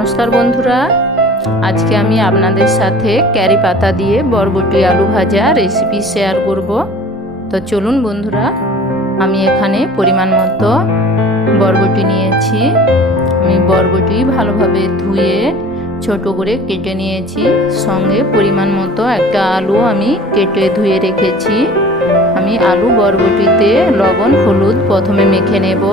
নমস্কার বন্ধুরা। আজকে আমি আপনাদের সাথে ক্যারি পাতা দিয়ে বরবটি আলু ভাজা রেসিপি শেয়ার করব। তো চলুন বন্ধুরা, আমি এখানে পরিমাণ মতো বরবটি নিয়েছি। আমি বরবটি ভালোভাবে ধুয়ে ছোট করে কেটে নিয়েছি। সঙ্গে পরিমাণ মতো একটা আলু আমি কেটে ধুয়ে রেখেছি। আমি আলু বরবটিতে লবণ, হলুদ প্রথমে মেখে নেব।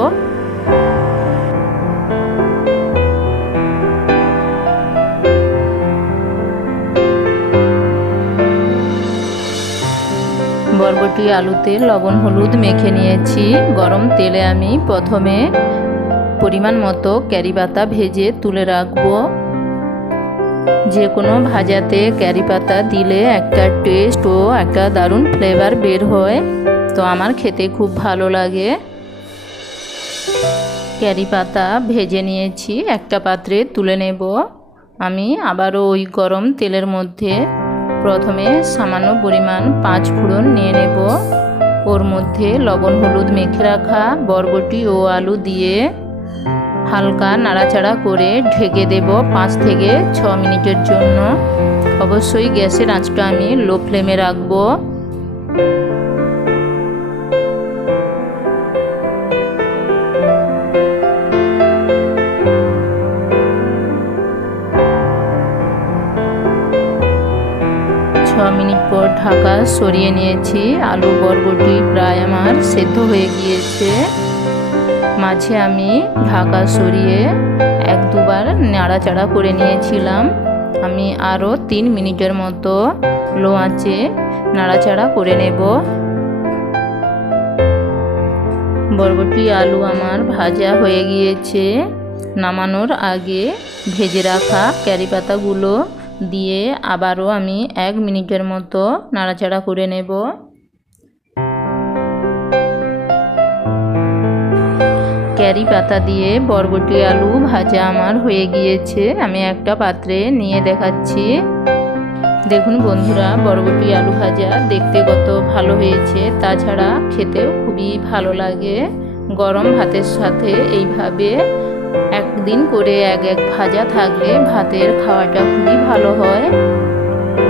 বরবটি আলুতে লবণ হলুদ মেখে নিয়েছি। গরম তেলে আমি প্রথমে পরিমাণ মতো ক্যারি পাতা ভেজে তুলে রাখব। যে কোনো ভাজাতে ক্যারি পাতা দিলে একটা টেস্ট ও একটা দারুণ ফ্লেভার বের হয়। তো আমার খেতে খুব ভালো লাগে। ক্যারি পাতা ভেজে নিয়েছি, একটা পাত্রে তুলে নেব। আমি আবারও ওই গরম তেলের মধ্যে প্রথমে সামান্য পরিমাণ পাঁচ ফোড়ন নিয়ে নেব। ওর মধ্যে লবণ হলুদ মেখে রাখা বরবটি ও আলু দিয়ে হালকা নাড়াচাড়া করে ঢেকে দেব পাঁচ থেকে ছ মিনিটের জন্য। অবশ্যই গ্যাসের আঁচটা আমি লো ফ্লেমে রাখব। মিনিট পর ঢাকা সরিয়ে নিয়েছি। আলু বরবটি প্রায় আমার সেদ্ধ হয়ে গিয়েছে। মাঝে আমি ঢাকা সরিয়ে এক দুবার নাড়াচাড়া করে নিয়েছিলাম। আমি আরও তিন মিনিটের মতো লো আঁচে নাড়াচাড়া করে নেব। বরবটি আলু আমার ভাজা হয়ে গিয়েছে। নামানোর আগে ভেজে রাখা ক্যারি পাতাগুলো দিয়ে আবারও আমি এক মিনিটের মতো নাড়াচাড়া করে নেব। ক্যারি পাতা দিয়ে বরবটি আলু ভাজা আমার হয়ে গিয়েছে। আমি একটা পাত্রে নিয়ে দেখাচ্ছি। দেখুন বন্ধুরা, বরবটি আলু ভাজা দেখতে কত ভালো হয়েছে। তাছাড়া খেতেও খুবই ভালো লাগে। গরম ভাতের সাথে এইভাবে একদিন করে এক এক ভাজা থাকলে ভাতের খাওয়াটা খুবই ভালো হয়।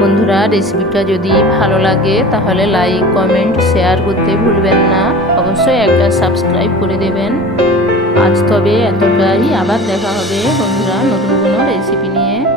বন্ধুরা রেসিপিটা যদি ভালো লাগে, তাহলে লাইক কমেন্ট শেয়ার করতে ভুলবেন না। অবশ্যই একটা সাবস্ক্রাইব করে দেবেন। আজ তবে এতটাই। আবার দেখা হবে বন্ধুরা নতুন কোনো রেসিপি নিয়ে।